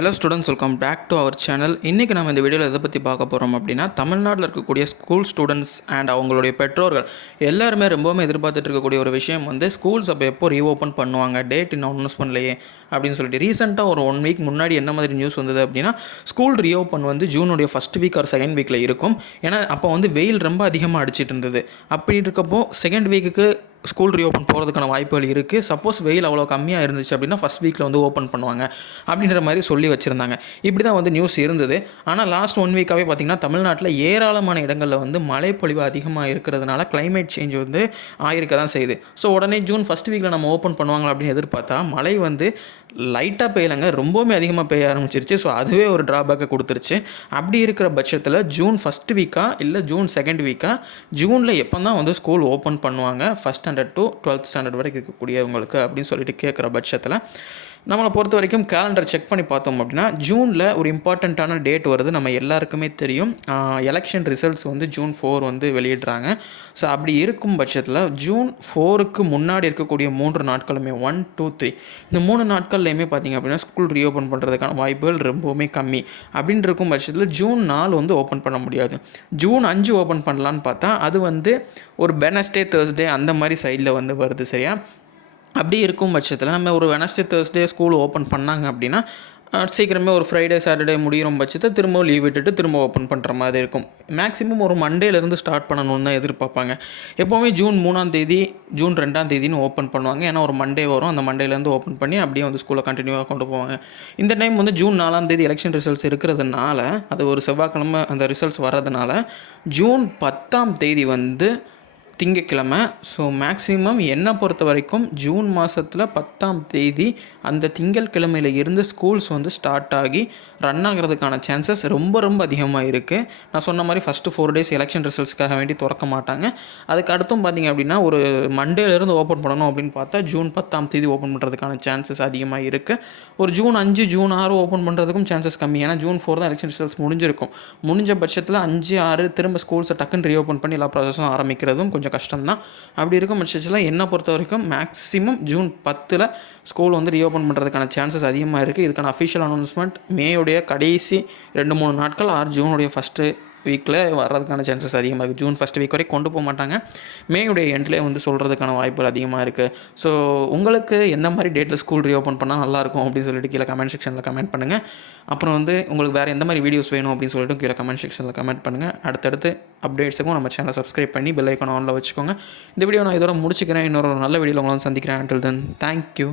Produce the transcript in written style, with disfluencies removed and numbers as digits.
Hello students, welcome back to our channel. இன்றைக்கி நம்ம இந்த வீடியோவில் எதை பற்றி பார்க்க போகிறோம் அப்படின்னா, தமிழ்நாட்டில் இருக்கக்கூடிய ஸ்கூல் ஸ்டூடெண்ட்ஸ் அண்ட் அவங்களுடைய பெற்றோர்கள் எல்லாருமே ரொம்பவுமே எதிர்பார்த்துட்டு இருக்கக்கூடிய ஒரு விஷயம் வந்து ஸ்கூல்ஸ் அப்போ எப்போ ரீஓப்பன் பண்ணுவாங்க, டேட் இன்னும் அனௌன்ஸ் பண்ணலையே அப்படின்னு சொல்லிட்டு. ரீசெண்டாக ஒரு 1 வீக் முன்னாடி என்ன மாதிரி நியூஸ் வந்தது அப்படின்னா, ஸ்கூல் ரீஓப்பன் வந்து ஜூனுடைய ஃபஸ்ட் வீக் ஆர் செகண்ட் வீக்கில் இருக்கும். ஏன்னா அப்போ வந்து வெயில் ரொம்ப அதிகமாக அடிச்சிட்டு இருந்தது. அப்படி இருக்கப்போ செகண்ட் வீக்குக்கு ஸ்கூல் ரீஓப்பன் போகிறதுக்கான வாய்ப்புகள் இருக்குது. சப்போஸ் வெயில் அவ்வளோ கம்மியாக இருந்துச்சு அப்படின்னா ஃபஸ்ட் வீக்கில் வந்து ஓப்பன் பண்ணுவாங்க அப்படின்ற மாதிரி சொல்லி வச்சுருந்தாங்க. இப்படி தான் வந்து நியூஸ் இருந்தது. ஆனால் லாஸ்ட் 1 வீக்காகவே பார்த்திங்கன்னா தமிழ்நாட்டில் ஏராளமான இடங்களில் வந்து மழைப்பொழிவு அதிகமாக இருக்கிறதுனால கிளைமேட் சேஞ்ச் வந்து ஆயிருக்க தான் செய்யுது. ஸோ உடனே ஜூன் ஃபஸ்ட் வீக்கில் நம்ம ஓப்பன் பண்ணுவாங்க அப்படின்னு எதிர்பார்த்தா மழை வந்து லைட்டாக பெய்யலைங்க, ரொம்பவுமே அதிகமாக பெய்ய ஆரம்பிச்சிருச்சு. ஸோ அதுவே ஒரு ட்ராபேக்கை கொடுத்துருச்சு. அப்படி இருக்கிற பட்சத்தில் ஜூன் ஃபஸ்ட் வீக்கா இல்லை ஜூன் செகண்ட் வீக்கா, ஜூனில் எப்போ தான் வந்து ஸ்கூல் ஓப்பன் பண்ணுவாங்க first standard to 12th standard வரைக்கும் இருக்கக்கூடியவங்களுக்கு அப்படின்னு சொல்லிட்டு கேட்குற பட்சத்தில் நம்மளை பொறுத்த வரைக்கும் கேலண்டர் செக் பண்ணி பார்த்தோம் அப்படின்னா ஜூனில் ஒரு இம்பார்ட்டண்ட்டான டேட் வருது. நம்ம எல்லாருக்குமே தெரியும், எலெக்ஷன் ரிசல்ட்ஸ் வந்து ஜூன் 4 வந்து வெளியிடுறாங்க. ஸோ அப்படி இருக்கும் பட்சத்தில் ஜூன் 4க்கு முன்னாடி இருக்கக்கூடிய 3 நாட்களுமே 1, 2, 3 இந்த 3 நாட்கள்லையுமே பார்த்திங்க அப்படின்னா ஸ்கூல் ரீஓப்பன் பண்ணுறதுக்கான வாய்ப்புகள் ரொம்பவுமே கம்மி. அப்படின்னு இருக்கும் பட்சத்தில் ஜூன் 4 வந்து ஓப்பன் பண்ண முடியாது. ஜூன் 5 ஓப்பன் பண்ணலான்னு பார்த்தா அது வந்து ஒரு வெனஸ்டே தேர்ஸ்டே அந்த மாதிரி சைடில் வந்து வருது. சரியா? அப்படி இருக்கும் பட்சத்தில் நம்ம ஒரு வெனஸ்டே தேர்ஸ்டே ஸ்கூல் ஓப்பன் பண்ணாங்க அப்படின்னா சீக்கிரமே ஒரு ஃப்ரைடே சாட்டர்டே முடிகிற பட்சத்தை திரும்ப லீவ் விட்டுட்டு திரும்ப ஓப்பன் பண்ணுற மாதிரி இருக்கும். மேக்ஸிமம் ஒரு மண்டேலேருந்து ஸ்டார்ட் பண்ணணும்னு தான் எதிர்பார்ப்பாங்க. எப்போவுமே ஜூன் 3ஆம் தேதி ஜூன் 2ஆம் தேதின்னு ஓப்பன் பண்ணுவாங்க. ஏன்னா ஒரு மண்டே வரும், அந்த மண்டேலேருந்து ஓப்பன் பண்ணி அப்படியே வந்து ஸ்கூலை கண்டினியூவாக கொண்டு போவாங்க. இந்த டைம் வந்து ஜூன் 4ஆம் தேதி எலெக்ஷன் ரிசல்ட்ஸ் இருக்கிறதுனால, அது ஒரு செவ்வாய்க்கிழமை அந்த ரிசல்ட்ஸ் வர்றதுனால ஜூன் 10ஆம் தேதி வந்து திங்கக்கிழமை. ஸோ மேக்ஸிமம் என்னை பொறுத்த வரைக்கும் ஜூன் மாதத்தில் 10ஆம் தேதி அந்த திங்கட்கிழமையில் இருந்து ஸ்கூல்ஸ் வந்து ஸ்டார்ட் ஆகி ரன் ஆகிறதுக்கான சான்சஸ் ரொம்ப ரொம்ப அதிகமாக இருக்குது. நான் சொன்ன மாதிரி ஃபஸ்ட்டு 4 days எலெக்ஷன் ரிசல்ட்ஸ்க்காக வேண்டி திறக்க மாட்டாங்க. அதுக்கு அடுத்தும் பார்த்திங்க அப்படின்னா ஒரு மண்டேலேருந்து ஓப்பன் பண்ணணும் அப்படின்னு பார்த்தா ஜூன் 10ஆம் தேதி ஓப்பன் பண்ணுறதுக்கான சான்சஸ் அதிகமாக இருக்குது. ஒரு ஜூன் 5 ஜூன் 6 ஓப்பன் பண்ணுறதுக்கும் சான்சஸ் கம்மி. ஏன்னா ஜூன் 4 தான் எலெக்ஷன் ரிசல்ட்ஸ் முடிஞ்சிருக்கும். முடிஞ்ச பட்சத்தில் 5, 6 திரும்ப ஸ்கூல்ஸை டக்குன்னு ரீஓப்பன் பண்ணி எல்லா ப்ராசஸும் ஆரம்பிக்கிறதும் கொஞ்சம் கஷ்டம் தான். அப்படி இருக்கும் பட்சத்தில் என்னை பொறுத்த வரைக்கும் மேக்ஸிமம் ஜூன் 10 ஸ்கூல் வந்து ரீஓப்பன் பண்ணுறதுக்கான சான்சஸ் அதிகமாக இருக்குது. இதுக்கான அஃபிஷியல் அனௌன்ஸ்மெண்ட் மேயுடைய கடைசி 2-3 நாட்கள் ஆர் ஜூனுடைய ஃபஸ்ட்டு வீக்கில் வர்றதுக்கான சான்சஸ் அதிகமாக இருக்குது. ஜூன் ஃபஸ்ட் வீக் வரைக்கும் கொண்டு போக மாட்டாங்க. மேயுடைய எண்ட்லேயே வந்து சொல்கிறதுக்கான வாய்ப்புகள் அதிகமாக இருக்குது. ஸோ உங்களுக்கு எந்த மாதிரி டேட்டில் ஸ்கூல் ரீஓப்பன் பண்ணால் நல்லாயிருக்கும் அப்படின்னு சொல்லிட்டு கீழே கமெண்ட் செக்ஷனில் கமெண்ட் பண்ணுங்கள். அப்புறம் வந்து உங்களுக்கு வேறு எந்த மாதிரி வீடியோஸ் வேணும் அப்படின்னு சொல்லிட்டு கீழே கமெண்ட் செக்ஷனில் கமெண்ட் பண்ணுங்கள். அடுத்தடுத்து அப்டேட்ஸுக்கும் நம்ம சேனலை சப்ஸ்கிரைப் பண்ணி பெல் ஐக்கான் ஆனில் வச்சுக்கோங்க. இந்த வீடியோ நான் இதோட முடிச்சுக்கிறேன். இன்னொரு நல்ல வீடியோவில் உங்களை வந்து சந்திக்கிறேன். until then, thank you.